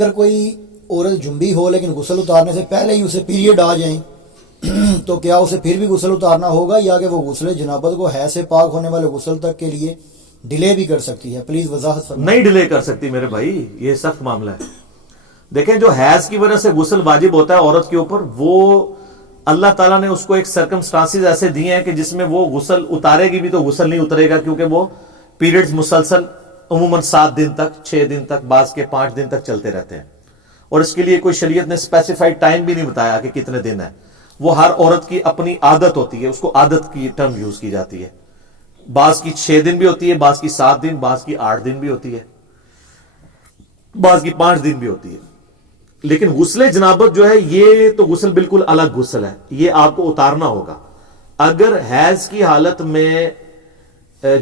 اگر کوئی عورت جنبی ہو لیکن غسل اتارنے سے پہلے ہی اسے پیریڈ آ جائیں تو کیا اسے پھر بھی غسل اتارنا ہوگا، یا کہ وہ غسل جنابت کو حیض سے پاک ہونے والے غسل تک کے لیے ڈیلے بھی کر سکتی ہے؟ پلیز وضاحت فرمائیں۔ نہیں ڈیلے کر سکتی میرے بھائی، یہ سخت معاملہ ہے۔ دیکھیں جو حیض کی وجہ سے غسل واجب ہوتا ہے عورت کے اوپر، وہ اللہ تعالیٰ نے اس کو ایک سرکمسٹانسز ایسے دیے ہیں کہ جس میں وہ غسل اتارے گی بھی تو غسل نہیں اترے گا، کیونکہ وہ پیریڈز مسلسل عموماً 7 دن تک، 6 دن تک، بعض کے 5 دن تک چلتے رہتے ہیں، اور اس کے لیے کوئی شریعت نے اسپیسیفائڈ ٹائم بھی نہیں بتایا کہ کتنے دن ہے۔ وہ ہر عورت کی اپنی عادت ہوتی ہے، اس کو عادت کی ٹرم یوز کی جاتی ہے، بعض کی 6 دن بھی ہوتی ہے، بعض کی 7 دن، بعض کی 8 دن بھی ہوتی ہے، بعض کی 5 دن بھی ہوتی ہے۔ لیکن غسل جنابت جو ہے یہ تو غسل بالکل الگ غسل ہے، یہ آپ کو اتارنا ہوگا۔ اگر حیض کی حالت میں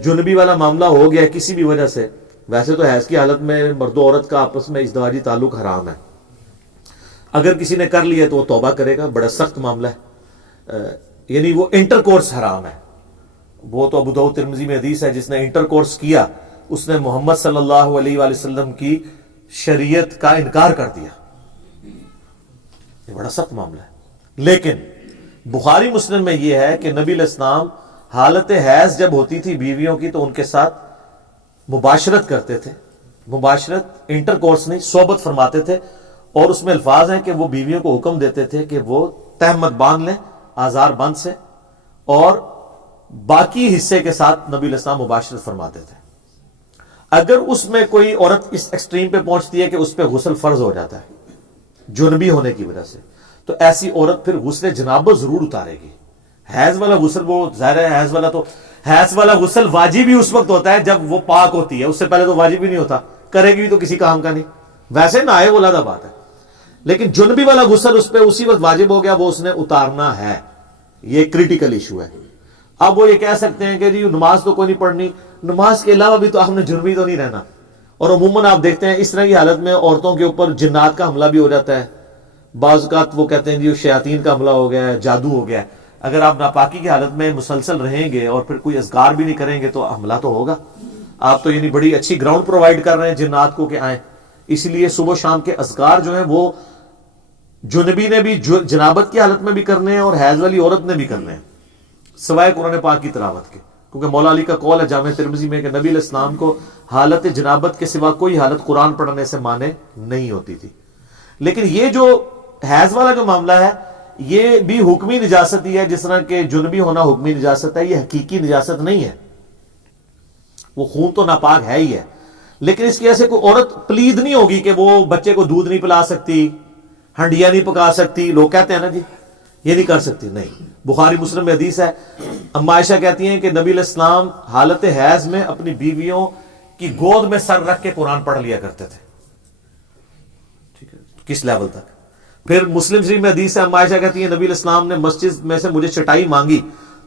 جنبی والا معاملہ ہو گیا کسی بھی وجہ سے، ویسے تو حیض کی حالت میں مرد و عورت کا آپس میں ازدواجی تعلق حرام ہے، اگر کسی نے کر لیا تو وہ توبہ کرے گا، بڑا سخت معاملہ ہے، یعنی وہ انٹر کورس حرام ہے۔ وہ تو ابو داؤد ترمذی میں حدیث ہے، جس نے انٹر کورس کیا اس نے محمد صلی اللہ علیہ وآلہ وسلم کی شریعت کا انکار کر دیا، یہ بڑا سخت معاملہ ہے۔ لیکن بخاری مسلم میں یہ ہے کہ نبی علیہ السلام حالت حیض جب ہوتی تھی بیویوں کی تو ان کے ساتھ مباشرت کرتے تھے، مباشرت انٹر کورس نہیں، صحبت فرماتے تھے، اور اس میں الفاظ ہیں کہ وہ بیویوں کو حکم دیتے تھے کہ وہ تہمت باندھ لیں آزار بند سے، اور باقی حصے کے ساتھ نبی علیہ السلام مباشرت فرماتے تھے۔ اگر اس میں کوئی عورت اس ایکسٹریم پہ پہنچتی ہے کہ اس پہ غسل فرض ہو جاتا ہے جنبی ہونے کی وجہ سے، تو ایسی عورت پھر غسل جنابت ضرور اتارے گی۔ حیض والا غسل، وہ ظاہر ہے حیض والا غسل واجب ہی اس وقت ہوتا ہے جب وہ پاک ہوتی ہے، اس سے پہلے تو واجب ہی نہیں ہوتا، کرے گی بھی تو کسی کام کا نہیں، ویسے نائب علیحدہ بات ہے۔ لیکن جنبی والا غسل اس پہ اسی وقت واجب ہو گیا، وہ اس نے اتارنا ہے، یہ کریٹیکل ایشو ہے۔ اب وہ یہ کہہ سکتے ہیں کہ جی نماز تو کوئی نہیں پڑھنی، نماز کے علاوہ بھی تو آپ نے جنبی تو نہیں رہنا، اور عموماً آپ دیکھتے ہیں اس طرح کی حالت میں عورتوں کے اوپر جنات کا حملہ بھی ہو جاتا ہے، بعض اوقات وہ کہتے ہیں جی شیاطین کا حملہ ہو گیا ہے، جادو ہو گیا ہے۔ اگر آپ ناپاکی کی حالت میں مسلسل رہیں گے اور پھر کوئی اذکار بھی نہیں کریں گے تو حملہ تو ہوگا۔ آپ تو یعنی بڑی اچھی گراؤنڈ پرووائڈ کر رہے ہیں جنات کو کہ آئیں، اس لیے صبح و شام کے اذکار جو ہیں وہ جنبی نے بھی جنابت کی حالت میں بھی کرنے ہیں اور حیض والی عورت نے بھی کرنے ہیں، سوائے قرآن پاک کی تلاوت کے، کیونکہ مولا علی کا قول ہے جامع ترمذی میں کہ نبی علیہ السلام کو حالت جنابت کے سوا کوئی حالت قرآن پڑھنے سے مانے نہیں ہوتی تھی۔ لیکن یہ جو حیض والا جو معاملہ ہے یہ بھی حکمی نجاست ہی ہے، جس طرح کہ جنبی ہونا حکمی نجاست ہے، یہ حقیقی نجاست نہیں ہے، وہ خون تو ناپاک ہے ہی ہے، لیکن اس کی وجہ سے کوئی عورت پلید نہیں ہوگی کہ وہ بچے کو دودھ نہیں پلا سکتی، ہنڈیاں نہیں پکا سکتی، لوگ کہتے ہیں نا جی یہ نہیں کر سکتی، نہیں۔ بخاری مسلم میں حدیث ہے، اما عائشہ کہتی ہیں کہ نبی علیہ السلام حالت حیض میں اپنی بیویوں کی گود میں سر رکھ کے قرآن پڑھ لیا کرتے تھے، ٹھیک ہے، کس لیول تک۔ پھر مسلم شریف میں حدیث ہے، اما عائشہ کہتی ہیں نبی علیہ السلام نے مسجد میں سے مجھے چٹائی مانگی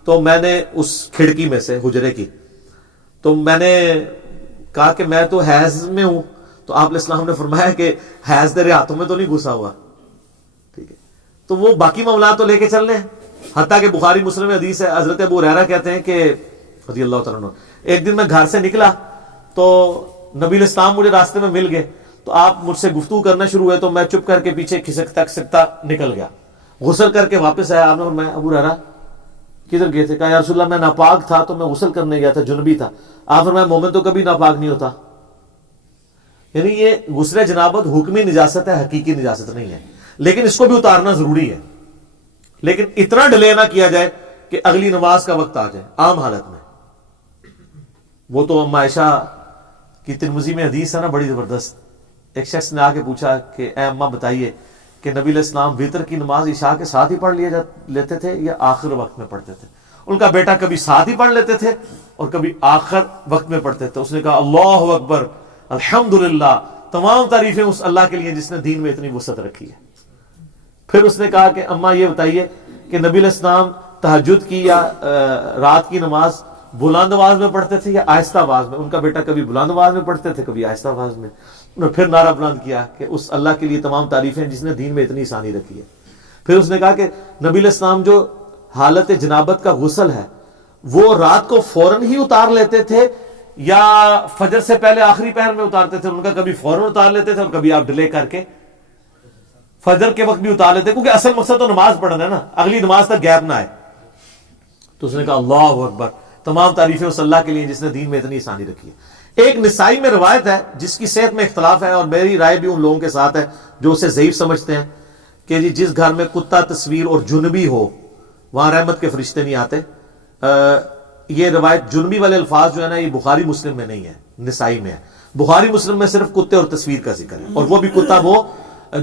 تو میں نے اس کھڑکی میں سے حجرے کی، تو میں نے کہا کہ میں تو حیض میں ہوں، تو آپ علیہ السلام نے فرمایا کہ حیض تیرے ہاتھوں میں تو نہیں گھسا ہوا، ٹھیک ہے، تو وہ باقی معاملات تو لے کے چل رہے ہیں۔ حتیٰ کہ بخاری مسلم میں حدیث ہے، حضرت ابو ہریرہ کہتے ہیں کہ رضی اللہ تعالیٰ عنہ، ایک دن میں گھر سے نکلا تو نبی علیہ السلام مجھے راستے میں مل گئے، تو آپ مجھ سے گفتگو کرنا شروع ہوئے، تو میں چپ کر کے پیچھے کھسکتا نکل گیا، غسل کر کے واپس آیا۔ آپ نے فرمایا ابو ہریرہ کدھر گئے تھے؟ کہا یا رسول اللہ میں ناپاک تھا تو میں غسل کرنے گیا تھا، جنبی تھا۔ آپ فرمایا مومن تو کبھی ناپاک نہیں ہوتا، یعنی یہ غسل جنابت حکمی نجاست ہے، حقیقی نجاست نہیں ہے، لیکن اس کو بھی اتارنا ضروری ہے، لیکن اتنا ڈیلے نہ کیا جائے کہ اگلی نماز کا وقت آ جائے عام حالت میں۔ وہ تو اما عائشہ کی ترمذی میں حدیث ہے نا بڑی زبردست، ایک شخص نے آ کے پوچھا کہ اے اماں بتائیے کہ نبی علیہ السلام وتر کی نماز عشاء کے ساتھ ہی پڑھ لیتے تھے یا آخر وقت میں پڑھتے تھے؟ ان کا بیٹا کبھی ساتھ ہی پڑھ لیتے تھے اور کبھی آخر وقت میں پڑھتے تھے۔ اس نے کہا اللہ اکبر، الحمدللہ، تمام تعریفیں اس اللہ کے لیے جس نے دین میں اتنی وسعت رکھی ہے۔ پھر اس نے کہا کہ اماں یہ بتائیے کہ نبی علیہ السلام تہجد کی یا رات کی نماز بلند آواز میں پڑھتے تھے یا آہستہ آواز میں؟ ان کا بیٹا کبھی بلند آواز میں پڑھتے تھے، کبھی آہستہ آواز میں۔ انہوں نے پھر نعرہ بلند کیا کہ اس اللہ کے لیے تمام تعریفیں جس نے دین میں اتنی آسانی رکھی ہے۔ پھر اس نے کہا کہ نبی علیہ السلام جو حالت جنابت کا غسل ہے وہ رات کو فوراً ہی اتار لیتے تھے یا فجر سے پہلے آخری پہر میں اتارتے تھے، ان کا کبھی فوراً اتار لیتے تھے اور کبھی آپ ڈیلے کر کے فجر کے وقت بھی اتار لیتے، کیونکہ اصل مقصد تو نماز پڑھنا ہے نا، اگلی نماز تک گیپ نہ آئے۔ تو اس نے کہا اللہ اکبر، تمام تعریفیں اس اللہ کے لیے جس نے دین میں اتنی آسانی رکھی ہے۔ ایک نسائی میں روایت ہے جس کی صحت میں اختلاف ہے، اور میری رائے بھی ان لوگوں کے ساتھ ہے جو اسے ضعیف سمجھتے ہیں، کہ جی جس گھر میں کتا تصویر اور جنبی ہو وہاں رحمت کے فرشتے نہیں آتے۔ یہ روایت جنبی والے الفاظ جو ہے نا، یہ بخاری مسلم میں نہیں ہے، نسائی میں ہے۔ بخاری مسلم میں صرف کتے اور تصویر کا ذکر ہے، اور وہ بھی کتا وہ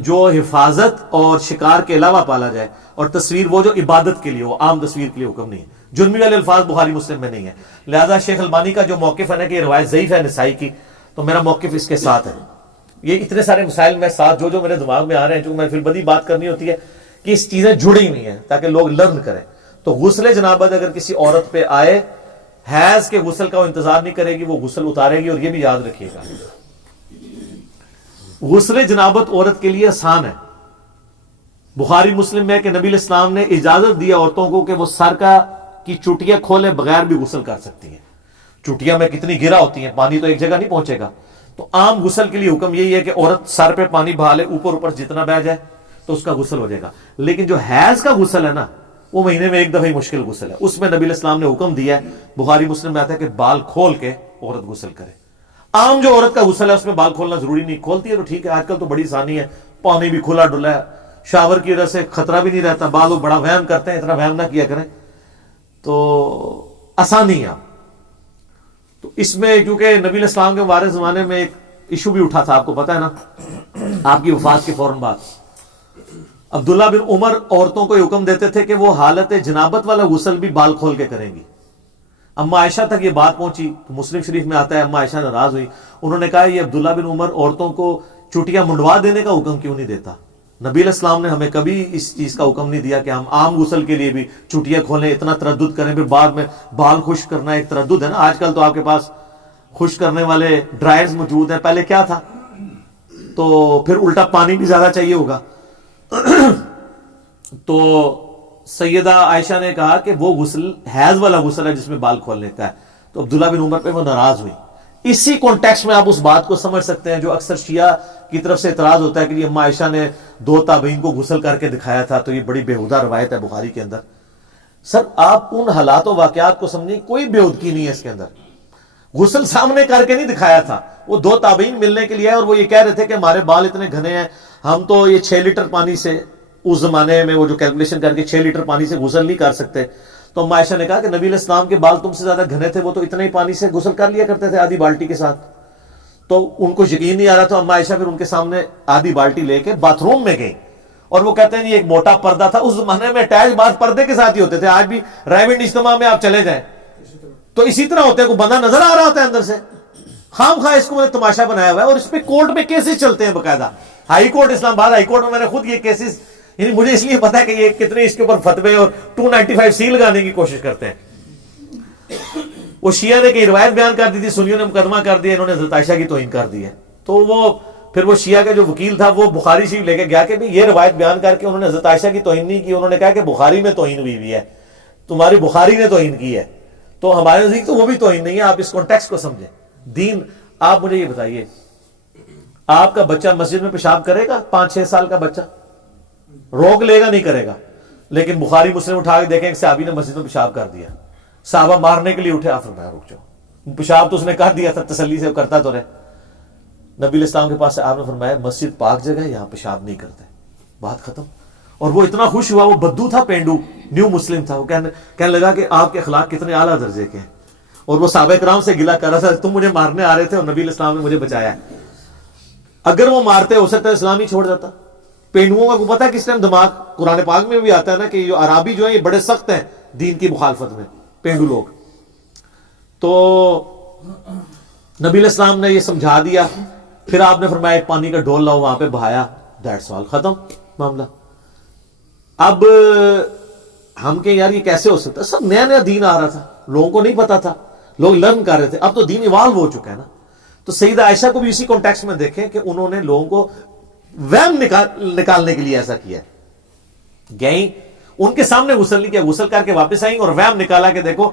جو حفاظت اور شکار کے علاوہ پالا جائے، اور تصویر وہ جو عبادت کے لیے ہو، عام تصویر کے لیے حکم نہیں ہے۔ جنبی والے الفاظ بخاری مسلم میں نہیں ہے، لہذا شیخ البانی کا جو موقف ہے نا کہ یہ روایت ضعیف ہے نسائی کی، تو میرا موقف اس کے ساتھ ہے۔ یہ اتنے سارے مسائل میں ساتھ جو میرے دماغ میں آ رہے ہیں، جو میں پھر بدی بات کرنی ہوتی ہے کہ اس چیزیں جڑی ہوئی ہیں تاکہ لوگ لرن کریں۔ تو غسل جنابت اگر کسی عورت پہ آئے، حیض کے غسل کا وہ انتظار نہیں کرے گی، وہ غسل اتارے گی۔ اور یہ بھی یاد رکھیے گا، غسل جنابت عورت کے لیے آسان ہے۔ بخاری مسلم میں کہ نبی علیہ السلام نے اجازت دیا عورتوں کو کہ وہ سر کی چوٹیاں کھولے بغیر بھی غسل کر سکتی ہیں۔ چوٹیاں میں کتنی گرا ہوتی ہیں، پانی تو ایک جگہ نہیں پہنچے گا۔ تو عام غسل کے لیے حکم یہی ہے کہ عورت سر پہ پانی بہا لے، اوپر اوپر جتنا بہ جائے تو اس کا غسل ہو جائے گا۔ لیکن جو حیض کا غسل ہے نا، وہ مہینے میں ایک دفعہ ہی مشکل غسل ہے، اس میں نبی علیہ السلام نے حکم دیا ہے، بخاری مسلم میں آتا ہے کہ بال کھول کے عورت غسل کرے۔ عام جو عورت کا غسل ہے اس میں بال کھولنا ضروری نہیں، کھولتی ہے تو ٹھیک ہے، آج کل تو بڑی آسانی ہے، پانی بھی کھلا ڈلا ہے، شاور کی وجہ سے خطرہ بھی نہیں رہتا۔ بال وہ بڑا وہم کرتے ہیں، اتنا وہم نہ کیا کریں، تو آسانی ہے۔ تو اس میں کیونکہ نبی علیہ السلام کے مبارک زمانے میں ایک ایشو بھی اٹھا تھا، آپ کو پتہ ہے نا، آپ کی وفات کے فوراً بعد عبداللہ بن عمر عورتوں کو حکم دیتے تھے کہ وہ حالت جنابت والا غسل بھی بال کھول کے کریں گی۔ اما عائشہ تک یہ بات پہنچی، مسلم شریف میں آتا ہے، اما عائشہ ناراض ہوئی، انہوں نے کہا یہ عبداللہ بن عمر عورتوں کو چوٹیاں منڈوا دینے کا حکم کیوں نہیں دیتا؟ نبی علیہ السلام نے ہمیں کبھی اس چیز کا حکم نہیں دیا کہ ہم عام غسل کے لیے بھی چوٹیاں کھولیں، اتنا تردد کریں، پھر بعد میں بال خشک کرنا ایک تردد ہے نا۔ آج کل تو آپ کے پاس خشک کرنے والے ڈرائرز موجود ہیں، پہلے کیا تھا؟ تو پھر الٹا پانی بھی زیادہ چاہیے ہوگا۔ تو سیدہ عائشہ نے کہا کہ وہ غسل حیض والا غسل ہے جس میں بال کھولنے کا ہے، تو عبداللہ بن عمر پہ وہ ناراض ہوئی۔ اسی کانٹیکسٹ میں آپ اس بات کو سمجھ سکتے ہیں جو اکثر شیعہ کی طرف سے اعتراض ہوتا ہے کہ اما عائشہ نے 2 تابعین کو غسل کر کے دکھایا تھا، تو یہ بڑی بےہودہ روایت ہے بخاری کے اندر۔ سر آپ ان حالات و واقعات کو سمجھیں، کوئی بےہودگی نہیں ہے اس کے اندر۔ غسل سامنے کر کے نہیں دکھایا تھا، وہ 2 تابعین ملنے کے لیے، اور وہ یہ کہہ رہے تھے کہ ہمارے بال اتنے گھنے ہیں، ہم تو یہ 6 لیٹر پانی سے، اس زمانے میں وہ جو کیلکولیشن کر کے 6 لیٹر پانی سے غسل نہیں کر سکتے۔ تو اما عائشہ نے کہا کہ نبی علیہ السلام کے بال تم سے زیادہ گھنے تھے، وہ تو اتنے ہی پانی سے غسل کر لیا کرتے تھے آدھی بالٹی کے ساتھ۔ تو ان کو یقین نہیں آ رہا، تو اما عائشہ پھر ان کے سامنے آدھی بالٹی لے کے باتھ روم میں گئی، اور وہ کہتے ہیں یہ ایک موٹا پردہ تھا، اس زمانے میں اٹیچ باتھ پردے کے ساتھ ہی ہوتے تھے۔ آج بھی رائیونڈ اجتماع میں آپ چلے جائیں تو اسی طرح ہوتے ہیں، کوئی بندہ نظر آ رہا ہوتا ہے اندر سے، خام خواہ اس کو میں نے تماشا بنایا ہوا ہے، اور اس پہ کورٹ میں کیسز چلتے ہیں باقاعدہ۔ ہائی کورٹ، اسلام آباد ہائی کورٹ میں میں نے خود یہ کیسز، یعنی مجھے اس لیے پتا ہے کہ یہ کتنے اس کے اوپر فتوے اور 295 سی لگانے کی کوشش کرتے ہیں۔ وہ شیعہ نے کہ روایت بیان کر دی تھی، سنیوں نے مقدمہ کر دیا، انہوں نے حضرت عائشہ کی توہین کر دی ہے۔ تو وہ پھر وہ شیعہ کا جو وکیل تھا وہ بخاری شریف لے کے گیا کہ یہ روایت بیان کر کے انہوں نے حضرت عائشہ کی توہین نہیں کی، انہوں نے کہا کہ بخاری میں توہین ہوئی ہے، تمہاری بخاری نے توہین کی ہے۔ تو ہمارے نزدیک تو وہ بھی توہین نہیں ہے، آپ اس کانٹیکسٹ کو سمجھیں دین۔ آپ مجھے یہ بتائیے، آپ کا بچہ مسجد میں پیشاب کرے گا؟ 5-6 سال کا بچہ روک لے گا؟ نہیں کرے گا۔ لیکن بخاری مسلم اٹھا کے دیکھیں کہ صحابی نے مسجد میں پیشاب کر دیا، صحابہ مارنے کے لیے اٹھے، آپ فرمایا رک جاؤ، پیشاب تو اس نے کر دیا تھا، تسلی سے کرتا تو رہے۔ نبی علیہ السلام کے پاس سے آپ نے فرمایا مسجد پاک جگہ ہے، یہاں پیشاب نہیں کرتے، بات ختم۔ اور وہ اتنا خوش ہوا، وہ بدو تھا، پینڈو نیو مسلم تھا، وہ کہنے لگا کہ آپ کے اخلاق کتنے اعلیٰ درجے کے ہیں، اور وہ صحابہ کرام سے گلہ کر رہا تھا، تم مجھے مارنے آ رہے تھے اور نبی علیہ السلام نے مجھے بچایا ہے۔ اگر وہ مارتے ہو سکتا ہے اسلام ہی چھوڑ جاتا۔ پینڈوؤں کا کو پتا ہے کس ٹائم دماغ، قرآن پاک میں بھی آتا ہے نا کہ عرابی جو ہیں یہ بڑے سخت ہیں دین کی مخالفت میں، پینڈو لوگ۔ تو نبی علیہ السلام نے یہ سمجھا دیا، پھر آپ نے فرمایا ایک پانی کا ڈول لاؤ، وہاں پہ بہایا، دیٹس آل، ختم معاملہ۔ اب ہم کہ یار یہ کیسے ہو سکتا ہے؟ سب نیا نیا دین آ رہا تھا، لوگوں کو نہیں پتا تھا، لوگ لرن کر رہے تھے، اب تو دین ایوالو ہو چکا ہے نا۔ تو سیدہ عائشہ کو بھی اسی کانٹیکسٹ میں دیکھیں کہ انہوں نے لوگوں کو وہم نکالنے کے لیے ایسا کیا، گئیں ان کے سامنے غسل نہیں کیا، غسل کر کے واپس آئیں اور وہم نکالا کہ دیکھو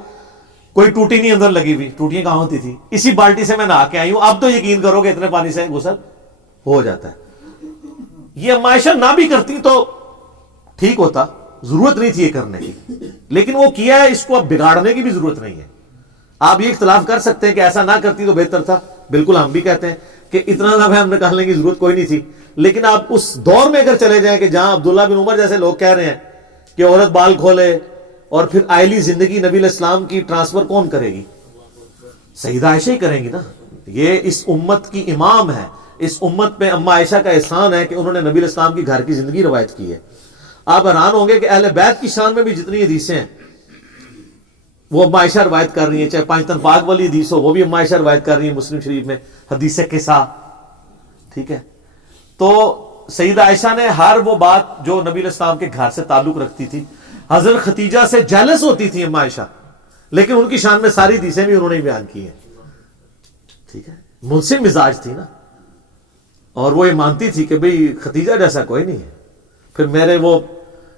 کوئی ٹوٹی نہیں اندر لگی ہوئی, ٹوٹیاں کہاں ہوتی تھی, اسی بالٹی سے میں نہا کے آئی ہوں, اب تو یقین کرو کہ اتنے پانی سے غسل ہو جاتا ہے. یہ اما عائشہ نہ بھی کرتی تو ٹھیک ہوتا, ضرورت نہیں تھی یہ کرنے کی, لیکن وہ کیا ہے, اس کو اب بگاڑنے کی بھی ضرورت نہیں ہے. آپ یہ اختلاف کر سکتے ہیں کہ ایسا نہ کرتی تو بہتر تھا, بالکل ہم بھی کہتے ہیں کہ اتنا زیادہ ہم نکالنے کی ضرورت کوئی نہیں تھی, لیکن آپ اس دور میں اگر چلے جائیں کہ جہاں عبداللہ بن عمر جیسے لوگ کہہ رہے ہیں کہ عورت بال کھولے اور پھر آئلی زندگی نبی علیہ السلام کی ٹرانسفر کون کرے گی, سیدہ عائشہ ہی کریں گی نا. یہ اس امت کی امام ہے, اس امت پہ اما عائشہ کا احسان ہے کہ انہوں نے نبی علیہ السلام کی گھر کی زندگی روایت کی ہے. آپ حیران ہوں گے کہ اہل بیت کی شان میں بھی جتنی حدیثیں ہیں وہ اما عائشہ روایت کر رہی ہیں, چاہے پانچ طاق والی حدیث ہو وہ بھی اما عائشہ روایت کر رہی ہیں مسلم شریف میں, حدیث قصہ, ٹھیک ہے. تو سیدہ عائشہ نے ہر وہ بات جو نبی علیہ السلام کے گھر سے تعلق رکھتی تھی, حضرت ختیجہ سے جیلس ہوتی تھی اما عائشہ, لیکن ان کی شان میں ساری حدیثیں بھی انہوں نے بیان کی ہیں, ٹھیک ہے. منصف مزاج تھی نا, اور وہ یہ مانتی تھی کہ بھئی ختیجہ جیسا کوئی نہیں ہے, پھر میرے وہ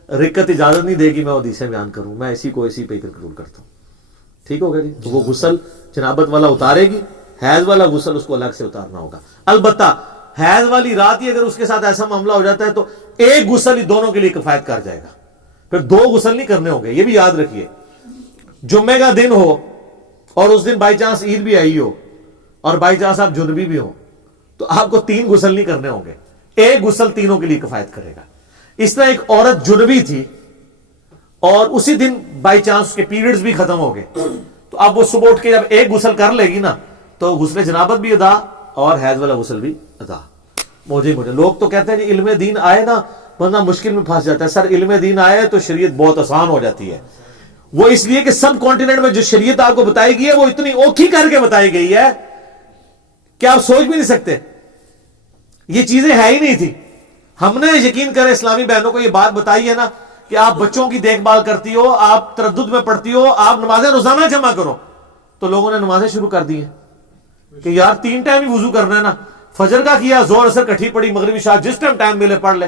رکت اجازت نہیں دے گی میں حدیثیں بیان کروں, میں اسی کو اسی پہ کنکلوڈ کرتا ہوں. ٹھیک ہوگا جی. تو وہ غسل جنابت والا اتارے گی, حیض والا غسل اس کو الگ سے اتارنا ہوگا. البتہ حیض والی رات ہی اگر اس کے ساتھ ایسا معاملہ ہو جاتا ہے تو ایک غسل ہی دونوں کے لیے کفایت کر جائے گا, پھر دو غسل نہیں کرنے ہوں گے. یہ بھی یاد رکھیے, جمعے کا دن ہو اور اس دن بائی چانس عید بھی آئی ہو اور بائی چانس آپ جنبی بھی ہو تو آپ کو 3 غسل نہیں کرنے ہوں گے, ایک غسل تینوں کے لیے کفایت کرے گا. اس طرح ایک عورت جنبی تھی اور اسی دن بائی چانس کے پیریڈز بھی ختم ہو گئے, تو اب وہ صبح اٹھ کے جب ایک غسل کر لے گی نا تو غسل جنابت بھی ادا اور حیض والا غسل بھی ادا. مجھے لوگ تو کہتے ہیں جی علم دین آئے نا بندہ مشکل میں پھنس جاتا ہے. سر علم دین آئے تو شریعت بہت آسان ہو جاتی ہے. وہ اس لیے کہ سب کانٹیننٹ میں جو شریعت آپ کو بتائی گئی ہے وہ اتنی اوکھی کر کے بتائی گئی ہے کہ آپ سوچ بھی نہیں سکتے, یہ چیزیں ہے ہی نہیں تھی. ہم نے یقین کرے اسلامی بہنوں کو یہ بات بتائی ہے نا کہ آپ بچوں کی دیکھ بھال کرتی ہو, آپ تردد میں پڑھتی ہو, آپ نمازیں روزانہ جمع کرو, تو لوگوں نے نمازیں شروع کر دی ہیں کہ یار 3 ٹائم ہی وضو کرنا ہے نا, فجر کا کیا, زور اثر کٹھی پڑی, مغرب عشاء جس ٹائم ملے پڑھ لے.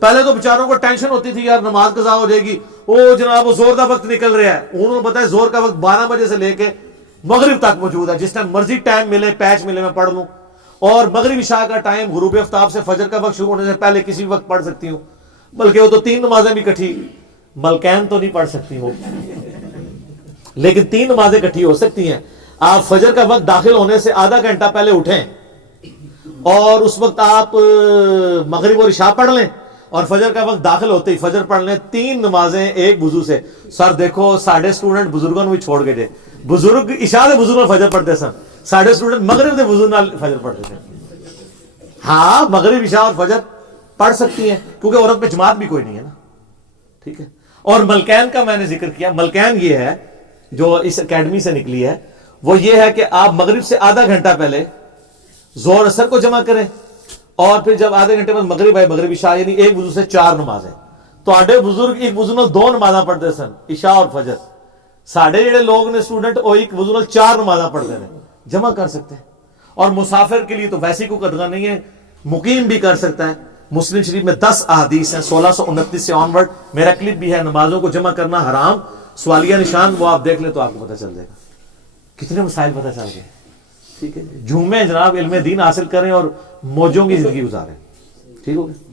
پہلے تو بیچاروں کو ٹینشن ہوتی تھی یار نماز قضا ہو جائے گی, او جناب وہ زور کا وقت نکل رہا ہے. انہوں نے بتایا زور کا وقت 12 بجے سے لے کے مغرب تک موجود ہے, جس ٹائم مرضی ٹائم ملے پیچ ملے میں پڑھ لوں, اور مغرب عشاء کا ٹائم غروب آفتاب سے فجر کا وقت شروع ہونے سے پہلے کسی بھی وقت پڑھ سکتی ہوں. بلکہ وہ تو 3 نمازیں بھی کٹھی, ملکین تو نہیں پڑھ سکتی وہ, لیکن 3 نمازیں کٹھی ہو سکتی ہیں. آپ فجر کا وقت داخل ہونے سے آدھا گھنٹہ پہلے اٹھیں اور اس وقت آپ مغرب اور عشاء پڑھ لیں, اور فجر کا وقت داخل ہوتے ہی فجر پڑھ لیں, 3 نمازیں ایک وضو سے. سر دیکھو ساڈے اسٹوڈنٹ بزرگوں بھی چھوڑ گئے تھے, بزرگ عشاء دے وضو نال فجر پڑھتے سن, ساڈے اسٹوڈنٹ مغرب دے وضو نال فجر پڑھتے تھے. ہاں مغرب عشاء اور فجر پڑھ سکتی ہیں کیونکہ عورت پہ جماعت بھی کوئی نہیں ہے نا, ٹھیک ہے. اور ملکین کا میں نے ذکر کیا, ملکین یہ ہے جو اس اکیڈمی سے نکلی ہے, وہ یہ ہے کہ آپ مغرب سے آدھا گھنٹہ پہلے زور اثر کو جمع کریں, اور پھر جب آدھے گھنٹے بعد مغرب آئے مغرب عشاء, یعنی ایک وضو سے 4 نمازیں. تو آڈے بزرگ ایک وضو نال 2 نمازاں پڑھتے سن, عشاء اور فجر. ساڈے جڑے لوگ نے اسٹوڈنٹ وہ ایک وضو نال 4 نمازاں پڑھتے ہیں, جمع کر سکتے ہیں. اور مسافر کے لیے تو ویسی کوئی قدغہ نہیں ہے, مقیم بھی کر سکتا ہے. مسلم شریف میں 10 احادیث ہیں 1629 سے آنورڈ, میرا کلپ بھی ہے, نمازوں کو جمع کرنا حرام, سوالیہ نشان, وہ آپ دیکھ لیں تو آپ کو پتہ چل جائے گا. کتنے مسائل پتہ چل گئے, ٹھیک ہے. جھومیں جناب, علم دین حاصل کریں اور موجوں کی زندگی گزاریں, ٹھیک ہو گیا.